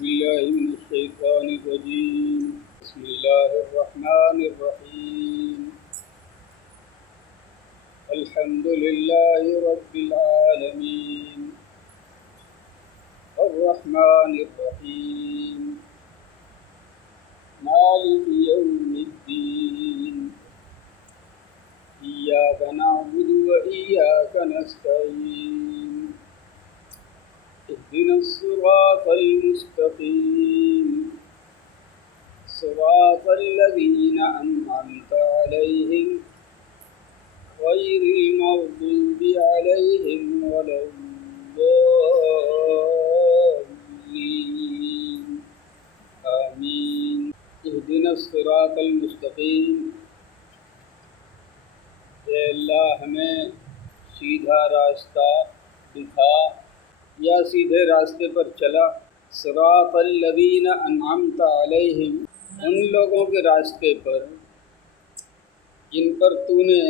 بالله من الشيطان الرجيم. بسم الله الرحمن الرحيم. الحمد لله رب العالمين الرحمن الرحيم مالك يوم الدين إياك نعبد وإياك نستعين اهدنا الصراط المستقيم صراط الذين أنعمت عليهم غير المغضوب عليهم ولا الضالين آمين. اهدنا الصراط المستقیم. اے اللہ ہمیں سیدھا راستہ دکھا یا سیدھے راستے پر چلا. صراط الذین انعمت علیہم، ان لوگوں کے راستے پر جن پر تو نے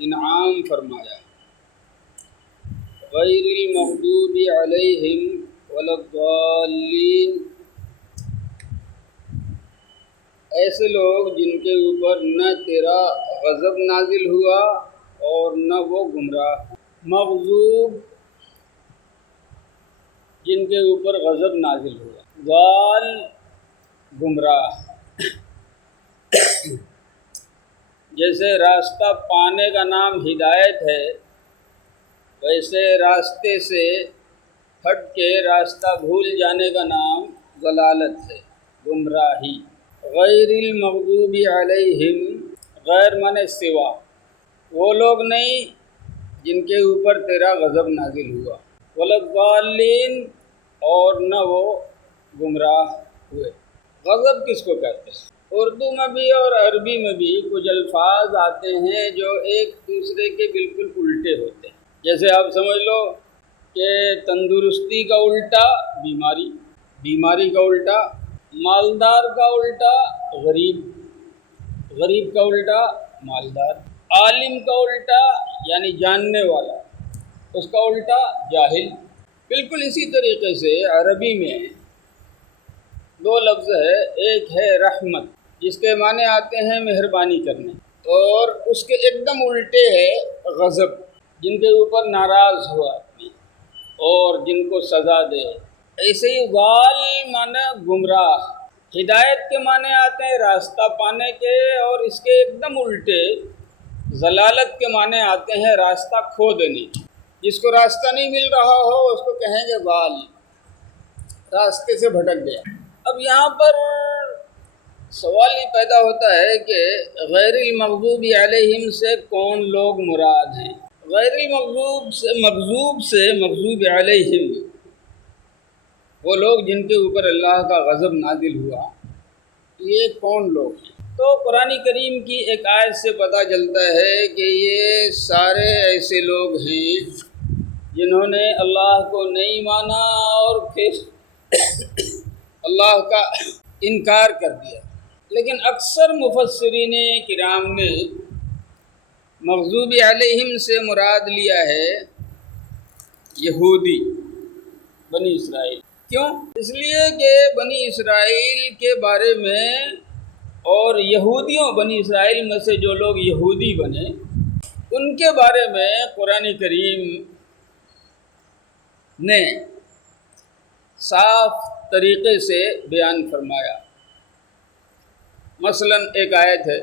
انعام فرمایا. غیر المغضوب علیہم ولا الضالین، ایسے لوگ جن کے اوپر نہ تیرا غضب نازل ہوا اور نہ وہ گمراہ. مغضوب جن کے اوپر غضب نازل ہوا، ضال گمراہ. جیسے راستہ پانے کا نام ہدایت ہے، ویسے راستے سے ہٹ کے راستہ بھول جانے کا نام ضلالت ہے، گمراہی. غیر المغضوب علیہم، غیر مانے سوا، وہ لوگ نہیں جن کے اوپر تیرا غضب نازل ہوا. ولا الضالین، اور نہ وہ گمراہ ہوئے. غضب کس کو کہتے ہیں؟ اردو میں بھی اور عربی میں بھی کچھ الفاظ آتے ہیں جو ایک دوسرے کے بالکل الٹے ہوتے ہیں. جیسے آپ سمجھ لو کہ تندرستی کا الٹا بیماری، بیماری کا الٹا مالدار، کا الٹا غریب، غریب کا الٹا مالدار. عالم کا الٹا یعنی جاننے والا، اس کا الٹا جاہل. بالکل اسی طریقے سے عربی میں دو لفظ ہے. ایک ہے رحمت، جس کے معنی آتے ہیں مہربانی کرنے، اور اس کے ایک دم الٹے ہے غضب، جن کے اوپر ناراض ہوا اور جن کو سزا دے. ایسے ہی ضال معنی گمراہ. ہدایت کے معنی آتے ہیں راستہ پانے کے، اور اس کے ایک دم الٹے ضلالت کے معنی آتے ہیں راستہ کھو دینے. جس کو راستہ نہیں مل رہا ہو اس کو کہیں گے ضال، راستے سے بھٹک گیا. اب یہاں پر سوال یہ پیدا ہوتا ہے کہ غیر المغضوب علیہم سے کون لوگ مراد ہیں؟ غیر المغضوب سے مغضوب علیہم وہ لوگ جن کے اوپر اللہ کا غضب نازل ہوا، یہ کون لوگ ہیں؟ تو قرآن کریم کی ایک آیت سے پتہ چلتا ہے کہ یہ سارے ایسے لوگ ہیں جنہوں نے اللہ کو نہیں مانا اور پھر اللہ کا انکار کر دیا. لیکن اکثر مفسرین کرام نے مغضوب علیہم سے مراد لیا ہے یہودی، بنی اسرائیل. کیوں؟ اس لیے کہ بنی اسرائیل کے بارے میں اور یہودیوں، بنی اسرائیل میں سے جو لوگ یہودی بنے، ان کے بارے میں قرآن کریم نے صاف طریقے سے بیان فرمایا. مثلا ایک آیت ہے،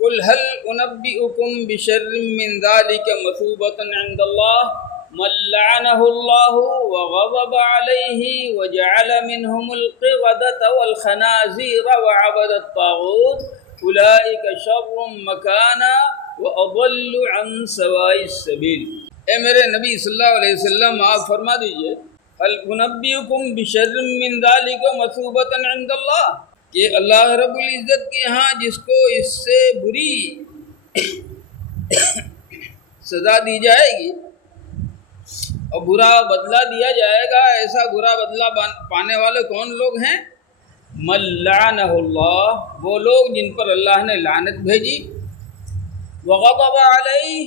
قُلْ هَلْ أُنَبِّئُكُمْ بِشَرٍّ مِّن ذَلِكَ مَثُوبَةً عِندَ اللَّهِ مَن لَّعَنَهُ اللَّهُ وَغَضَبَ عَلَيْهِ وَجَعَلَ مِنْهُمُ الْقِرَدَةَ وَالْخَنَازِيرَ وَعَبَدَ الطَّاغُوتَ أُولَٰئِكَ شَرٌّ مَّكَانًا وَأَضَلُّ عَن سَوَاءِ السَّبِيلِ. اے میرے نبی صلی اللہ علیہ وسلم، آپ فرما دیجئے هل أنبئكم بشر من ذلك مثوبة عند اللہ، کہ اللہ رب العزت کے ہاں جس کو اس سے بری سزا دی جائے گی اور برا بدلہ دیا جائے گا، ایسا برا بدلہ پانے والے کون لوگ ہیں؟ من لعنہ اللہ، وہ لوگ جن پر اللہ نے لعنت بھیجی، وغضب علیہ،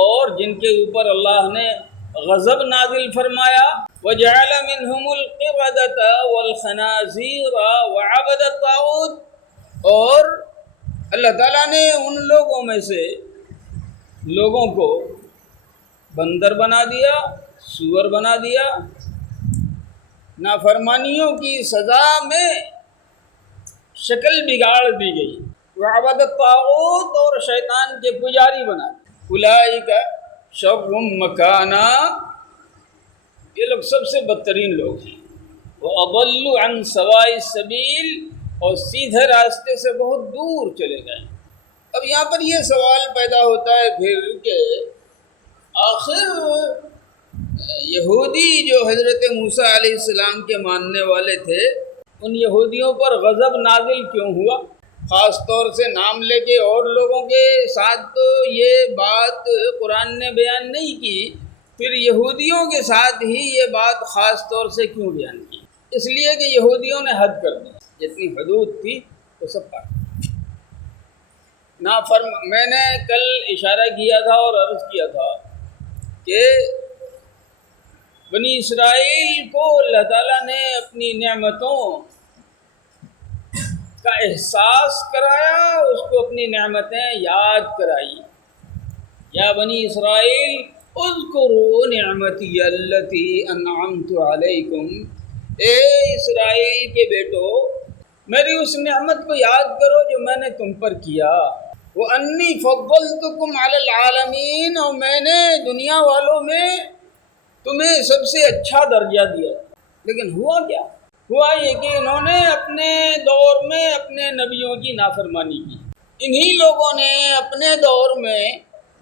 اور جن کے اوپر اللہ نے غضب نازل فرمایا، وجعل منهم القردة والخنازیر وعبد الطاغوت، اور اللہ تعالیٰ نے ان لوگوں میں سے لوگوں کو بندر بنا دیا، سور بنا دیا، نافرمانیوں کی سزا میں شکل بگاڑ دی گئی، وعبد الطاغوت، اور شیطان کے پجاری بنا دیا۔ اولئک شر مکانا، یہ لوگ سب سے بدترین لوگ ہیں، وَأَضَلُّ عَنْ سَوَاءِ السَّبِيلِ، اور سیدھے راستے سے بہت دور چلے گئے۔ اب یہاں پر یہ سوال پیدا ہوتا ہے پھر کہ آخر یہودی جو حضرت موسیٰ علیہ السلام کے ماننے والے تھے، ان یہودیوں پر غضب نازل کیوں ہوا؟ خاص طور سے نام لے کے اور لوگوں کے ساتھ تو یہ بات قرآن نے بیان نہیں کی، پھر یہودیوں کے ساتھ ہی یہ بات خاص طور سے کیوں بیان کی؟ اس لیے کہ یہودیوں نے حد کر دی، جتنی حدود تھی وہ سب پار۔ میں نے کل اشارہ کیا تھا اور عرض کیا تھا کہ بنی اسرائیل کو اللہ تعالیٰ نے اپنی نعمتوں کا احساس کرایا، اس کو اپنی نعمتیں یاد کرائی۔ یا بنی اسرائیل اذکروا نعمتی التی انعمت علیکم، اے اسرائیل کے بیٹو میری اس نعمت کو یاد کرو جو میں نے تم پر کیا، وَأَنِّي فَضَّلْتُكُمْ عَلَى الْعَالَمِينَ، اور میں نے دنیا والوں میں تمہیں سب سے اچھا درجہ دیا۔ لیکن ہوا کیا؟ ہوا یہ کہ انہوں نے اپنے دور میں اپنے نبیوں کی نافرمانی کی، انہی لوگوں نے اپنے دور میں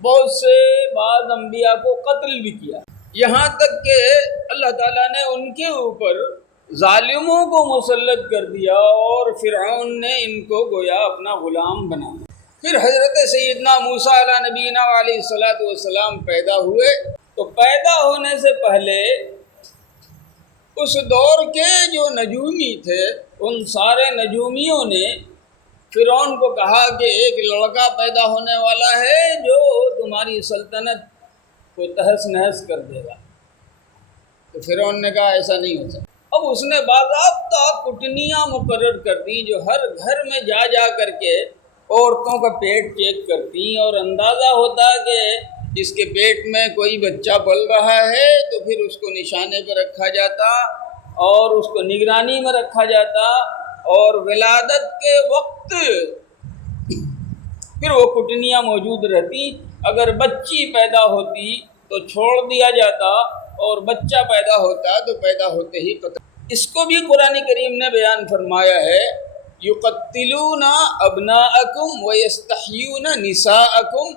بہت سے بعض انبیاء کو قتل بھی کیا، یہاں تک کہ اللہ تعالیٰ نے ان کے اوپر ظالموں کو مسلط کر دیا، اور فرعون نے ان کو گویا اپنا غلام بنا دیا۔ پھر حضرت سیدنا موسیٰ علیہ نبینا علیہ الصلاۃ والسلام پیدا ہوئے، تو پیدا ہونے سے پہلے اس دور کے جو نجومی تھے ان سارے نجومیوں نے فرعون کو کہا کہ ایک لڑکا پیدا ہونے والا ہے جو تمہاری سلطنت کو تہس نہس کر دے گا۔ تو فرعون نے کہا ایسا نہیں ہو سکتا۔ اب اس نے باضابطہ کٹنیاں مقرر کر دی جو ہر گھر میں جا جا کر کے عورتوں کا پیٹ چیک کرتی، اور اندازہ ہوتا کہ جس کے پیٹ میں کوئی بچہ پل رہا ہے تو پھر اس کو نشانے پہ رکھا جاتا اور اس کو نگرانی میں رکھا جاتا، اور ولادت کے وقت پھر وہ کٹنیاں موجود رہتی۔ اگر بچی پیدا ہوتی تو چھوڑ دیا جاتا، اور بچہ پیدا ہوتا تو پیدا ہوتے ہی قتل۔ اس کو بھی قرآن کریم نے بیان فرمایا ہے، یقتلون ابناءکم ویستحیون نساءکم،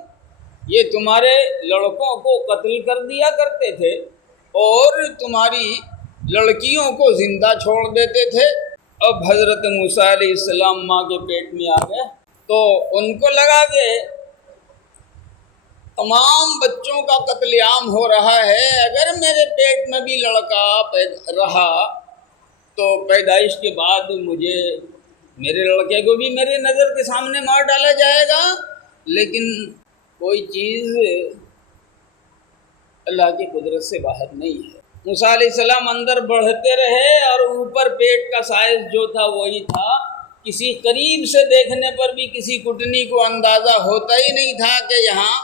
یہ تمہارے لڑکوں کو قتل کر دیا کرتے تھے اور تمہاری لڑکیوں کو زندہ چھوڑ دیتے تھے۔ اب حضرت موسیٰ علیہ السلام ماں کے پیٹ میں آ گئے تو ان کو لگا کہ تمام بچوں کا قتل عام ہو رہا ہے، اگر میرے پیٹ میں بھی لڑکا رہا تو پیدائش کے بعد مجھے میرے لڑکے کو بھی میرے نظر کے سامنے مار ڈالا جائے گا۔ لیکن کوئی چیز اللہ کی قدرت سے باہر نہیں ہے۔ موسیٰ علیہ السلام اندر بڑھتے رہے اور اوپر پیٹ کا سائز جو تھا وہی تھا، کسی قریب سے دیکھنے پر بھی کسی کٹنی کو اندازہ ہوتا ہی نہیں تھا کہ یہاں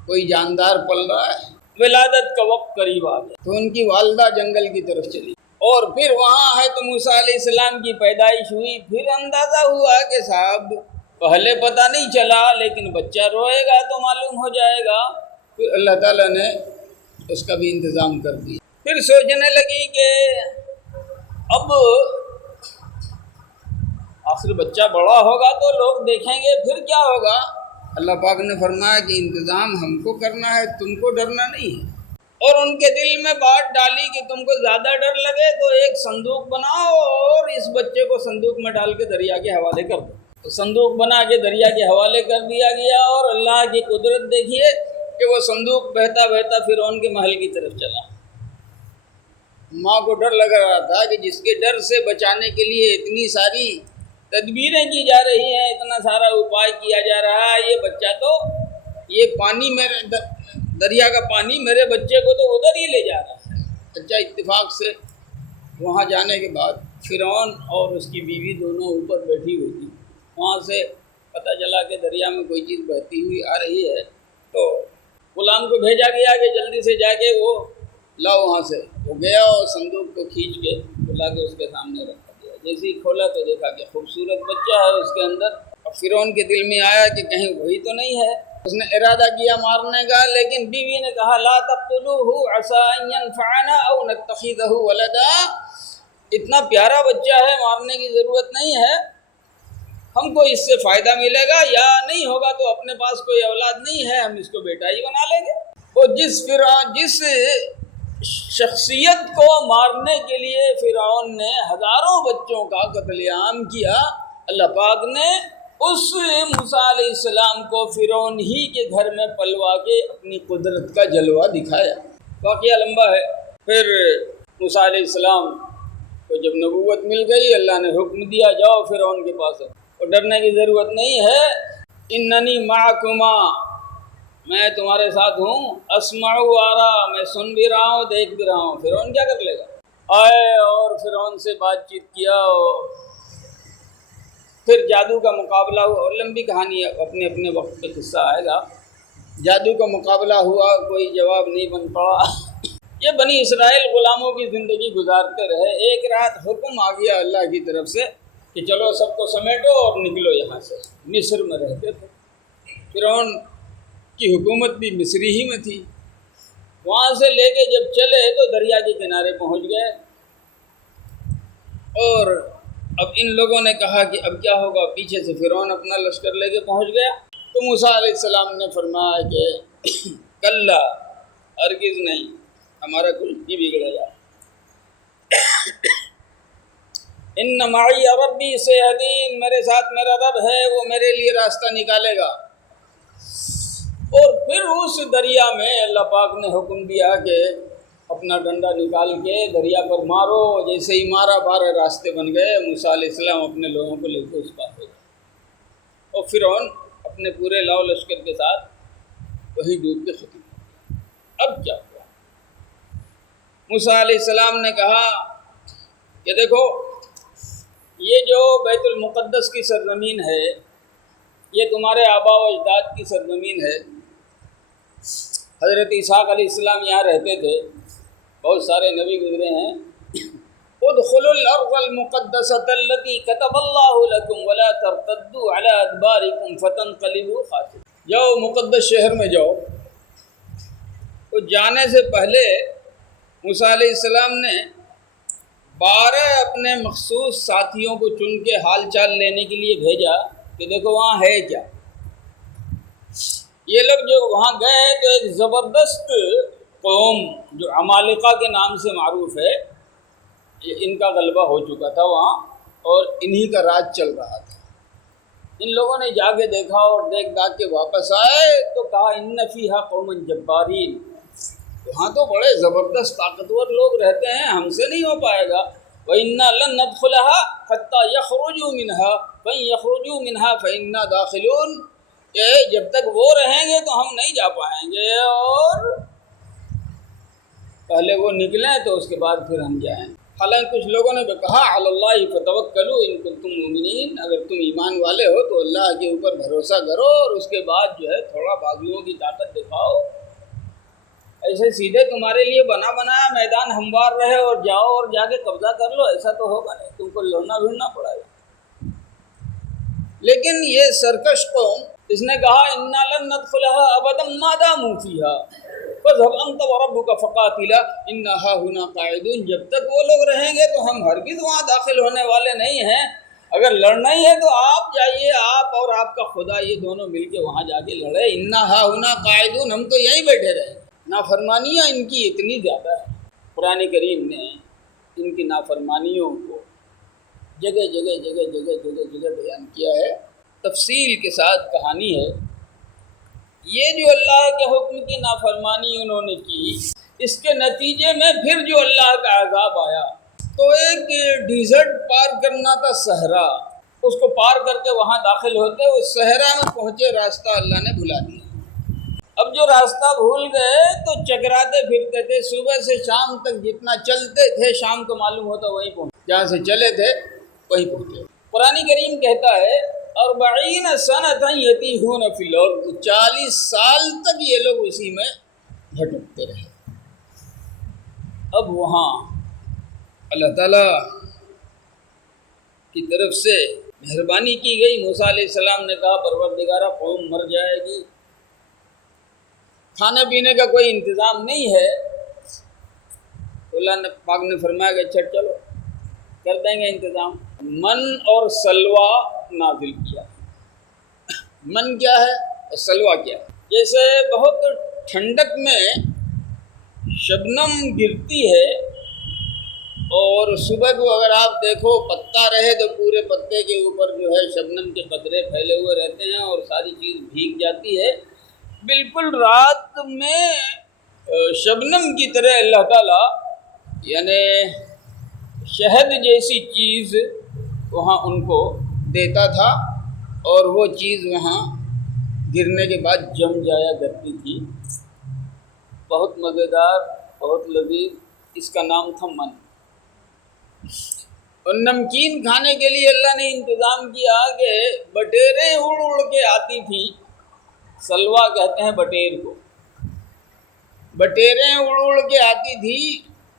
کوئی جاندار پل رہا ہے۔ ولادت کا وقت قریب آ گیا تو ان کی والدہ جنگل کی طرف چلی، اور پھر وہاں ہے تو موسیٰ علیہ السلام کی پیدائش ہوئی۔ پھر اندازہ ہوا کہ صاحب پہلے پتہ نہیں چلا لیکن بچہ روئے گا تو معلوم ہو جائے گا۔ پھر اللہ تعالیٰ نے اس کا بھی انتظام کر دیا۔ پھر سوچنے لگی کہ اب آخر بچہ بڑا ہوگا تو لوگ دیکھیں گے، پھر کیا ہوگا؟ اللہ پاک نے فرمایا کہ انتظام ہم کو کرنا ہے، تم کو ڈرنا نہیں ہے۔ اور ان کے دل میں بات ڈالی کہ تم کو زیادہ ڈر لگے تو ایک صندوق بناؤ اور اس بچے کو صندوق میں ڈال کے دریا کے حوالے کر دو۔ تو صندوق بنا کے دریا کے حوالے کر دیا گیا، اور اللہ کی قدرت دیکھیے کہ وہ صندوق بہتا بہتا فرعون کے محل کی طرف چلا۔ ماں کو ڈر لگ رہا تھا کہ جس کے ڈر سے بچانے کے لیے اتنی ساری تدبیریں کی جا رہی ہیں، اتنا سارا اپائے کیا جا رہا ہے، یہ بچہ تو یہ پانی میں دریا کا پانی میرے بچے کو تو ادھر ہی لے جا رہا ہے۔ اچھا، اتفاق سے وہاں جانے کے بعد فرعون اور اس کی بیوی دونوں اوپر بیٹھی ہوئی تھی، وہاں سے پتہ چلا کہ دریا میں کوئی چیز بہتی ہوئی آ رہی ہے، تو غلام کو بھیجا گیا کہ جلدی سے جا کے وہ لاؤ وہاں سے۔ وہ گیا اور صندوق کو کھینچ کے لا کے اس کے سامنے رکھا دیا۔ جیسے ہی کھولا تو دیکھا کہ خوبصورت بچہ ہے اس کے اندر۔ اور فرعون کے دل میں آیا کہ کہیں وہی تو نہیں ہے، اس نے ارادہ کیا مارنے کا، لیکن بیوی نے کہا لا تقتلوه عسى ان ينفعنا او نتخذه ولدا، اتنا پیارا بچہ ہے، مارنے کی ضرورت نہیں ہے، ہم کو اس سے فائدہ ملے گا، یا نہیں ہوگا تو اپنے پاس کوئی اولاد نہیں ہے، ہم اس کو بیٹا ہی بنا لیں گے۔ اور جس شخصیت کو مارنے کے لیے فرعون نے ہزاروں بچوں کا قتل عام کیا، اللہ پاک نے اس موسیٰ علیہ السلام کو فرعون ہی کے گھر میں پلوا کے اپنی قدرت کا جلوہ دکھایا۔ واقعہ لمبا ہے۔ پھر موسیٰ علیہ السلام کو جب نبوت مل گئی، اللہ نے حکم دیا جاؤ فرعون کے پاس، اور ڈرنے کی ضرورت نہیں ہے، اننی معکما، میں تمہارے ساتھ ہوں، اسمع و ارا، میں سن بھی رہا ہوں دیکھ بھی رہا ہوں۔ فرعون کیا کر لے گا؟ آئے اور فرعون سے بات چیت کیا، پھر جادو کا مقابلہ ہوا، اور لمبی کہانی ہے، اپنے اپنے وقت پہ قصہ آئے گا۔ جادو کا مقابلہ ہوا، کوئی جواب نہیں بن پڑا۔ یہ بنی اسرائیل غلاموں کی زندگی گزارتے رہے۔ ایک رات حکم آ گیا اللہ کی طرف سے کہ چلو سب کو سمیٹو اور نکلو یہاں سے۔ مصر میں رہتے تھے، فرعون کی حکومت بھی مصری ہی میں تھی۔ وہاں سے لے کے جب چلے تو دریا کے کنارے پہنچ گئے، اور اب ان لوگوں نے کہا کہ اب کیا ہوگا، پیچھے سے فرعون اپنا لشکر لے کے پہنچ گیا۔ تو موسیٰ علیہ السلام نے فرمایا کہ کلا، ہرگز نہیں، ہمارا کچھ بھی بگڑے گا، ان معی ربی سیہدین، میرے ساتھ میرا رب ہے، وہ میرے لیے راستہ نکالے گا۔ اور پھر اس دریا میں اللہ پاک نے حکم دیا کہ اپنا ڈنڈا نکال کے دریا پر مارو، جیسے ہی مارا 12 راستے بن گئے، موسیٰ علیہ السلام اپنے لوگوں کو لے کے اس پار ہو گئے، اور فرعون اپنے پورے لاؤ لشکر کے ساتھ وہی ڈوب کے ختم ہو۔ اب کیا ہوا؟ موسیٰ علیہ السلام نے کہا کہ دیکھو، یہ جو بیت المقدس کی سرزمین ہے، یہ تمہارے آباء و اجداد کی سرزمین ہے۔ حضرت اسحاق علیہ السلام یہاں رہتے تھے، بہت سارے نبی گزرے ہیں۔ ادخلوا الارض المقدسۃ التي كتب اللہ لکم ولا ترتدوا علی ادبارکم فتنقلبوا خاسرین، جاؤ مقدس شہر میں جاؤ۔ تو جانے سے پہلے موسیٰ علیہ السلام نے 12 اپنے مخصوص ساتھیوں کو چن کے حال چال لینے کے لیے بھیجا کہ دیکھو وہاں ہے کیا۔ یہ لوگ جو وہاں گئے تو ایک زبردست قوم جو عمالقہ کے نام سے معروف ہے، ان کا غلبہ ہو چکا تھا وہاں، اور انہی کا راج چل رہا تھا۔ ان لوگوں نے جا کے دیکھا اور دیکھ داکھ کے واپس آئے تو کہا ان فیہا قوما جبارین، وہاں تو بڑے زبردست طاقتور لوگ رہتے ہیں، ہم سے نہیں ہو پائے گا۔ وَإِنَّا لَن نَدْخُلَهَا حَتَّى يَخْرُجُوا مِنْهَا فَإِن يَخْرُجُوا مِنْهَا فَإِنَّا دَاخِلُونَ، کہ جب تک وہ رہیں گے تو ہم نہیں جا پائیں گے، اور پہلے وہ نکلیں تو اس کے بعد پھر ہم جائیں۔ حالانکہ کچھ لوگوں نے کہا علی اللہ فتوکلوا ان کنتم مؤمنین، اگر تم ایمان والے ہو تو اللہ کے اوپر بھروسہ کرو، اور اس کے بعد جو ہے تھوڑا بازوؤں کی طاقت دکھاؤ، ایسے سیدھے تمہارے لیے بنا بنایا میدان ہموار رہے اور جاؤ اور جا کے قبضہ کر لو، ایسا تو ہوگا نہیں، تم کو لڑنا بھیڑنا پڑے گا۔ لیکن یہ سرکش قوم، اس نے کہا انا لن ندخلها ابدا ما داموا فيها فاذهب انت وربك فقاتلا انا هاهنا قاعدون، جب تک وہ لوگ رہیں گے تو ہم ہرگز وہاں داخل ہونے والے نہیں ہیں، اگر لڑنا ہی ہے تو آپ جائیے، آپ اور آپ کا خدا یہ دونوں مل کے وہاں جا کے لڑے، انا هاهنا قاعدون، ہم تو یہیں بیٹھے رہے۔ نافرمانیاں ان کی اتنی زیادہ ہے، قرآن کریم نے ان کی نافرمانیوں کو جگہ جگہ جگہ جگہ جگہ جگہ بیان کیا ہے، تفصیل کے ساتھ کہانی ہے۔ یہ جو اللہ کے حکم کی نافرمانی انہوں نے کی، اس کے نتیجے میں پھر جو اللہ کا عذاب آیا، تو ایک ڈیزرٹ پار کرنا تھا، صحرا، اس کو پار کر کے وہاں داخل ہوتے، اس صحرا میں پہنچے، راستہ اللہ نے بھلا دیا۔ اب جو راستہ بھول گئے تو چکراتے پھرتے تھے، صبح سے شام تک جتنا چلتے تھے شام کو معلوم ہوتا وہیں پہنچے، جہاں سے چلے تھے وہیں پہنچے۔ قرآن کریم کہتا ہے 40 سنۃ یتیہون فی الارض، 40 سال تک یہ لوگ اسی میں بھٹکتے رہے۔ اب وہاں اللہ تعالیٰ کی طرف سے مہربانی کی گئی، موسیٰ علیہ السلام نے کہا پروردگارا قوم مر جائے گی، کھانے پینے کا کوئی انتظام نہیں ہے، تو اللہ پاک نے فرمایا کہ اچھا چلو کر دیں گے انتظام۔ من اور سلوہ نازل کیا۔ من کیا ہے اور سلوہ کیا ہے؟ جیسے بہت ٹھنڈک میں شبنم گرتی ہے اور صبح کو اگر آپ دیکھو پتا رہے تو پورے پتے کے اوپر جو ہے شبنم کے قطرے پھیلے ہوئے رہتے ہیں اور ساری چیز بھیگ جاتی ہے، بالکل رات میں شبنم کی طرح اللہ تعالیٰ یعنی شہد جیسی چیز وہاں ان کو دیتا تھا اور وہ چیز وہاں گرنے کے بعد جم جایا کرتی تھی، بہت مزیدار، بہت لذیذ، اس کا نام تھا من۔ اور نمکین کھانے کے لیے اللہ نے انتظام کیا کہ بٹیریں اڑ اڑ کے آتی تھی، سلوا کہتے ہیں بٹیر کو، بٹیریں اڑ اڑ کے آتی تھی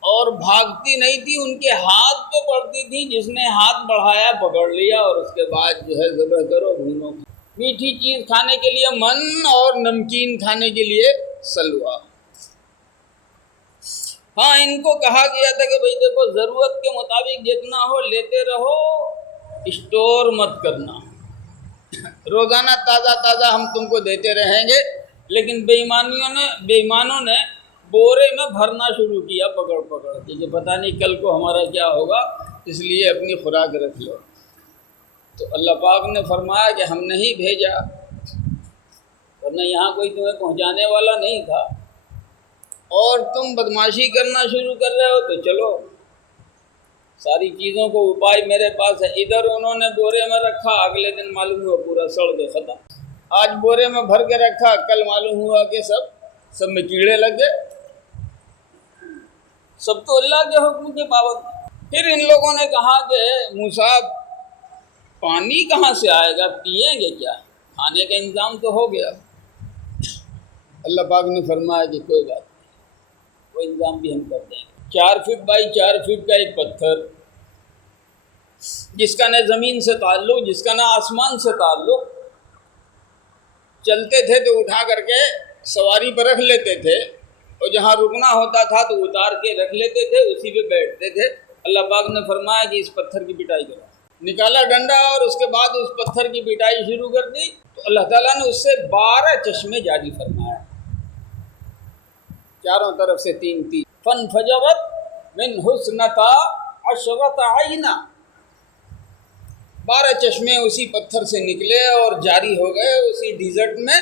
اور بھاگتی نہیں تھی، ان کے ہاتھ پہ پڑتی تھی، جس نے ہاتھ بڑھایا پکڑ لیا اور اس کے بعد جو ہے ذبح کرو بھونو۔ میٹھی چیز کھانے کے لیے من اور نمکین کھانے کے لیے سلوا۔ ہاں ان کو کہا گیا تھا کہ بھئی دیکھو ضرورت کے مطابق جتنا ہو لیتے رہو، اسٹور مت کرنا، روزانہ تازہ تازہ ہم تم کو دیتے رہیں گے، لیکن بے ایمانوں نے بورے میں بھرنا شروع کیا پکڑ پکڑ کے کہ پتہ نہیں کل کو ہمارا کیا ہوگا، اس لیے اپنی خوراک رکھ لو۔ تو اللہ پاک نے فرمایا کہ ہم نہیں بھیجا، ورنہ یہاں کوئی تمہیں پہنچانے والا نہیں تھا، اور تم بدماشی کرنا شروع کر رہے ہو تو چلو ساری چیزوں کو اپائے میرے پاس ہے۔ ادھر انہوں نے بورے میں رکھا، اگلے دن معلوم ہوا پورا سڑ کے ختم، آج بورے میں بھر کے رکھا، کل معلوم ہوا کہ سب میں کیڑے لگ گئے، سب تو اللہ کے حکم کے پابند۔ پھر ان لوگوں نے کہا کہ موسیٰ پانی کہاں سے آئے گا، پئیں گے کیا، کھانے کا انتظام تو ہو گیا۔ اللہ پاک نے فرمایا کہ کوئی بات نہیں، وہ انتظام بھی ہم کر دیں گے۔ 4 فٹ بائی 4 فٹ کا ایک پتھر، جس کا نہ زمین سے تعلق، جس کا نہ آسمان سے تعلق، چلتے تھے تو اٹھا کر کے سواری پر رکھ لیتے تھے، اور جہاں رکنا ہوتا تھا تو اتار کے رکھ لیتے تھے، اسی پہ بیٹھتے تھے۔ اللہ پاک نے فرمایا کہ اس پتھر کی پٹائی کرو، نکالا ڈنڈا اور اس کے بعد اس پتھر کی پٹائی شروع کر دی، تو اللہ تعالیٰ نے اس سے 12 چشمے جاری فرمایا، چاروں طرف سے 3 فَانْفَجَرَتْ مِنْ حُسْنَتَا عَشْرَةَ عَيْنًا، 12 چشمے اسی پتھر سے نکلے اور جاری ہو گئے اسی ڈیزرٹ میں۔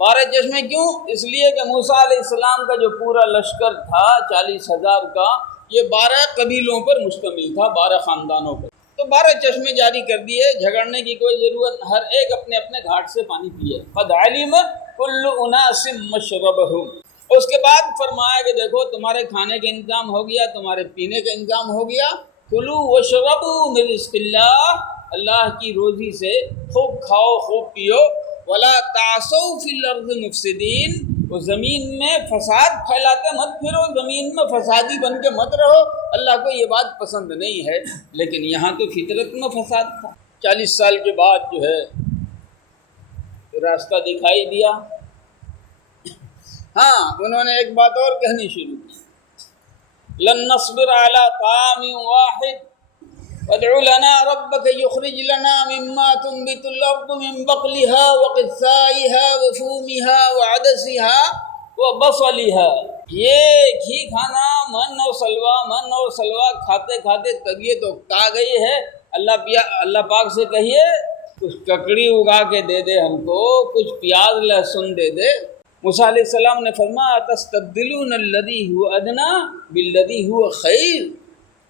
12 چشمے کیوں؟ اس لیے کہ موسیٰ علیہ السلام کا جو پورا لشکر تھا 40,000 کا، یہ 12 قبیلوں پر مشتمل تھا، 12 خاندانوں پر، تو 12 چشمے جاری کر دیے، جھگڑنے کی کوئی ضرورت، ہر ایک اپنے اپنے گھاٹ سے پانی پیے۔ قَدْ عَلِمَ كُلُّ أُنَاسٍ مَّشْرَبَهُمْ۔ اس کے بعد فرمایا کہ دیکھو تمہارے کھانے کا انتظام ہو گیا، تمہارے پینے کا انتظام ہو گیا، کُلُوا وَاشْرَبُوا مِن رِزْقِ اللَّهِ، اللہ کی روزی سے خوب کھاؤ خوب پیو، وَلَا تَعْثَوْا فِي الْأَرْضِ مُفْسِدِينَ، وہ زمین میں فساد پھیلاتے مت پھرو، زمین میں فسادی بن کے مت رہو، اللہ کو یہ بات پسند نہیں ہے۔ لیکن یہاں تو فطرت میں فساد تھا۔ 40 سال کے بعد جو ہے راستہ دکھائی دیا۔ ہاں انہوں نے ایک بات اور کہنی شروع کی، لن نصبر على طعام واحد فادع لنا ربك يخرج لنا مما تنبت الارض من بقلها وقثائها وفومها وعدسها وبصلها، یہ ایک ہی کھانا من اور سلوہ کھاتے کھاتے طبیعت اکتا گئی ہے۔ اللہ پاک سے کہیے کچھ ککڑی اگا کے دے دے ہم کو، کچھ پیاز لہسن دے دے۔ موسیٰ علیہ السلام نے فرمایا تستبدلون الذی هو ادنی بالذی هو خیر،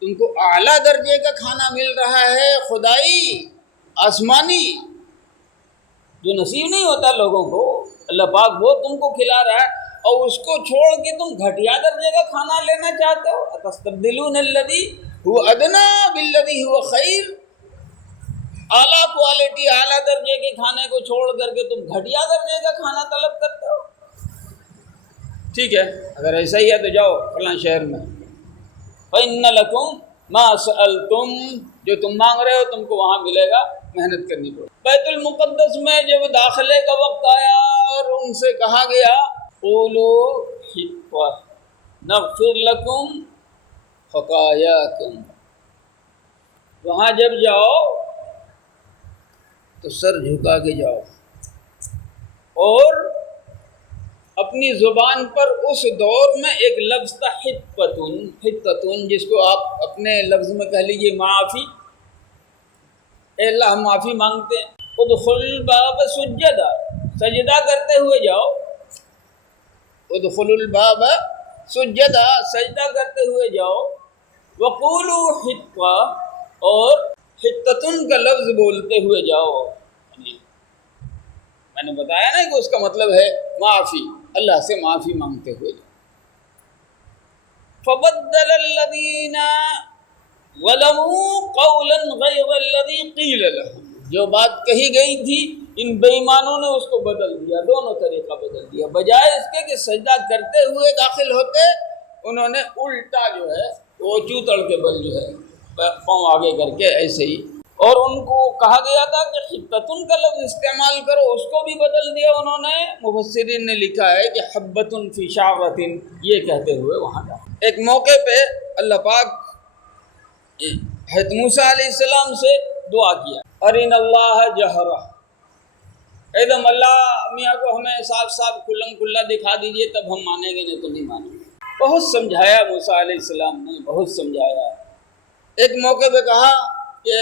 تم کو اعلیٰ درجے کا کھانا مل رہا ہے، خدائی آسمانی، جو نصیب نہیں ہوتا لوگوں کو۔ اللہ پاک وہ تم کو کھلا رہا ہے اور اس کو چھوڑ کے تم گھٹیا درجے کا کھانا لینا چاہتے ہو. اتستبدلون الذی هو ادنی بالذی هو خیر. اعلیٰ کوالٹی اعلیٰ درجے کے کھانے کو چھوڑ کر کے تم گھٹیا درجے کا کھانا طلب کرتے ہو. ٹھیک ہے، اگر ایسا ہی ہے تو جاؤ فلاں شہر میں. فإن لکم ما سألتم، جو تم مانگ رہے ہو تم کو وہاں ملے گا، محنت کرنی پڑے. بیت المقدس میں جب داخلے کا وقت آیا اور ان سے کہا گیا قولوا حطہ نغفر لکم خطایاکم، وہاں جب جاؤ تو سر جھکا کے جاؤ اور اپنی زبان پر اس دور میں ایک لفظ تھا حطۃ، جس کو آپ اپنے لفظ میں کہہ لیجیے معافی. اے اللہ ہم معافی مانگتے ہیں. ادخل الباب سجدا، سجدہ کرتے ہوئے جاؤ. ادخل الباب سجدا، سجدہ کرتے ہوئے جاؤ. وقولوا حطہ، اور حطۃ کا لفظ بولتے ہوئے جاؤ. میں نے بتایا نا کہ اس کا مطلب ہے معافی، اللہ سے معافی مانگتے ہوئے جاؤ. فبدل الذین ظلموا قولا غیر الذی قیل لهم، جو بات کہی گئی تھی ان بے ایمانوں نے اس کو بدل دیا، دونوں طریقہ بدل دیا. بجائے اس کے کہ سجدہ کرتے ہوئے داخل ہوتے، انہوں نے الٹا جو ہے وہ چوتڑ کے بل جو ہے پاؤں آگے کر کے ایسے ہی. اور ان کو کہا گیا تھا کہ حطۃ کا لفظ استعمال کرو، اس کو بھی بدل دیا انہوں نے. مفسرین نے لکھا ہے کہ حبۃ فی شعرۃ، یہ کہتے ہوئے وہاں جا. ایک موقع پہ اللہ پاک حضرت موسیٰ علیہ السلام سے دعا کیا، ارنا اللہ جہرہ، ایک دم اللہ میاں کو ہمیں صاف صاف کھلم کھلا دکھا دیجئے تب ہم مانیں گے، نہیں تو نہیں مانیں گے. بہت سمجھایا موسیٰ علیہ السلام نے، بہت سمجھایا. ایک موقع پہ کہا کہ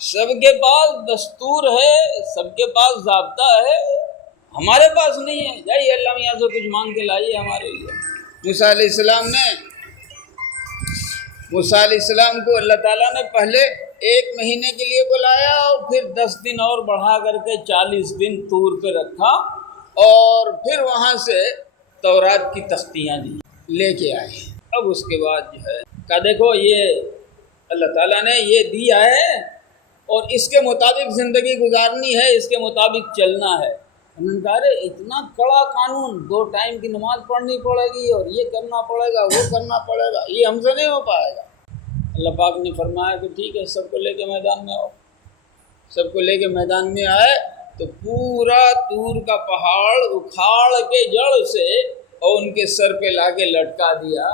سب کے پاس دستور ہے، سب کے پاس ضابطہ ہے، ہمارے پاس نہیں ہے، جائیے اللہ میاں سے کچھ مانگ کے لائیے ہمارے لیے. موسیٰ علیہ السلام نے موسیٰ علیہ السلام کو اللہ تعالیٰ نے پہلے 1 مہینے کے لیے بلایا اور پھر 10 دن اور بڑھا کر کے 40 دن طور پہ رکھا، اور پھر وہاں سے تورات کی تختیاں دی لے کے آئے. اب اس کے بعد جو ہے کہا دیکھو یہ اللہ تعالیٰ نے یہ دیا ہے اور اس کے مطابق زندگی گزارنی ہے، اس کے مطابق چلنا ہے. انہوں نے کہا ارے اتنا کڑا قانون، 2 ٹائم کی نماز پڑھنی پڑے گی اور یہ کرنا پڑے گا وہ کرنا پڑے گا، یہ ہم سے نہیں ہو پائے گا. اللہ پاک نے فرمایا کہ ٹھیک ہے سب کو لے کے میدان میں آؤ. سب کو لے کے میدان میں آئے تو پورا طور کا پہاڑ اکھاڑ کے جڑ سے اور ان کے سر پہ لا کے لٹکا دیا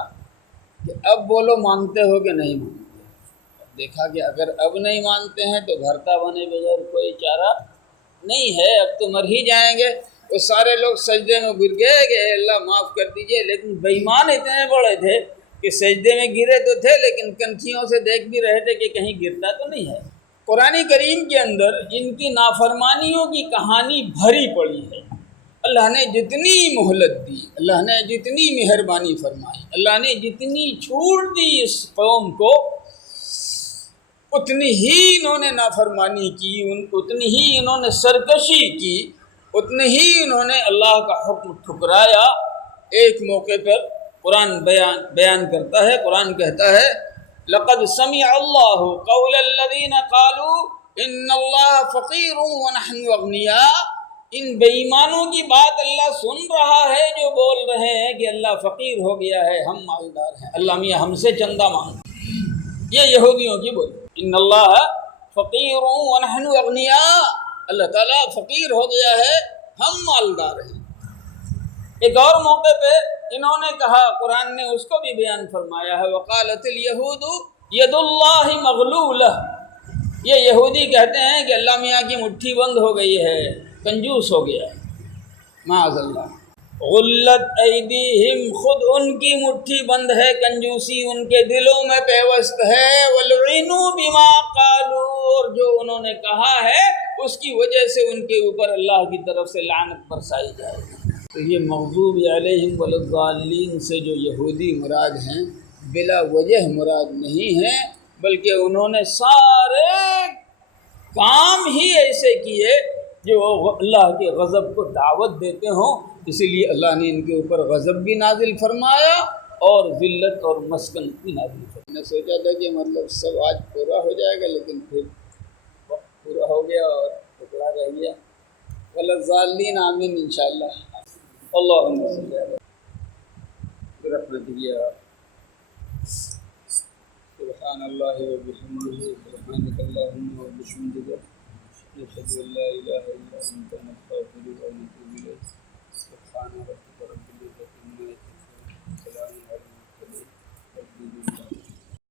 کہ اب بولو مانگتے ہو کہ نہیں مانگتے. دیکھا کہ اگر اب نہیں مانتے ہیں تو بھرتا بنے بغیر کوئی چارہ نہیں ہے، اب تو مر ہی جائیں گے. وہ سارے لوگ سجدے میں گر گئے کہ اللہ معاف کر دیجئے، لیکن بے ایمان اتنے بڑے تھے کہ سجدے میں گرے تو تھے لیکن کنکھیوں سے دیکھ بھی رہے تھے کہ کہیں گرتا تو نہیں ہے. قرآن کریم کے اندر ان کی نافرمانیوں کی کہانی بھری پڑی ہے. اللہ نے جتنی مہلت دی، اللہ نے جتنی مہربانی فرمائی، اللہ نے جتنی چھوٹ دی اس قوم کو، اتنی ہی انہوں نے نافرمانی کی، اتنی ہی انہوں نے سرکشی کی، اتنی ہی انہوں نے اللہ کا حکم ٹھکرایا. ایک موقع پر قرآن بیان کرتا ہے، قرآن کہتا ہے لقد سمع اللہ قول الذین قالوا ان اللہ فقیر ونحن اغنیاء. ان بے ایمانوں کی بات اللہ سن رہا ہے جو بول رہے ہیں کہ اللہ فقیر ہو گیا ہے، ہم مالدار ہیں، اللہ میاں ہم سے چندہ مانگ. یہ یہودیوں کی بول، ان اللہ فقیر ونحن اغنیاء، اللہ تعالیٰ فقیر ہو گیا ہے، ہم مالدار ہیں. ایک اور موقع پہ انہوں نے کہا، قرآن نے اس کو بھی بیان فرمایا ہے، وقالت الیہود ید اللہ مغلولہ. یہ یہودی کہتے ہیں کہ اللہ میاں کی مٹھی بند ہو گئی ہے، کنجوس ہو گیا ہے. معاذ اللہ. غلت ایدیہم، خود ان کی مٹھی بند ہے، کنجوسی ان کے دلوں میں پیوست ہے. ولعنوا بما قالوا، اور جو انہوں نے کہا ہے اس کی وجہ سے ان کے اوپر اللہ کی طرف سے لعنت برسائی جائے گی. تو یہ مغضوب علیہم والضالین سے جو یہودی مراد ہیں بلا وجہ مراد نہیں ہیں، بلکہ انہوں نے سارے کام ہی ایسے کیے جو اللہ کے غضب کو دعوت دیتے ہوں، اسی لیے اللہ نے ان کے اوپر غضب بھی نازل فرمایا اور ذلت اور مسکن بھی نازل فرمایا۔ میں نے سوچا تھا کہ مطلب سب آج پورا ہو جائے گا، لیکن پھر وقت پورا ہو گیا اور ٹکڑا رہ گیا۔ والضالین آمین انشاءاللہ۔ اللہم صلی علی برحمتک یا سبحان اللہ وبحمدہ سبحانک اللہم وبحمدک نشہد ان لا الہ الا انت نستغفرک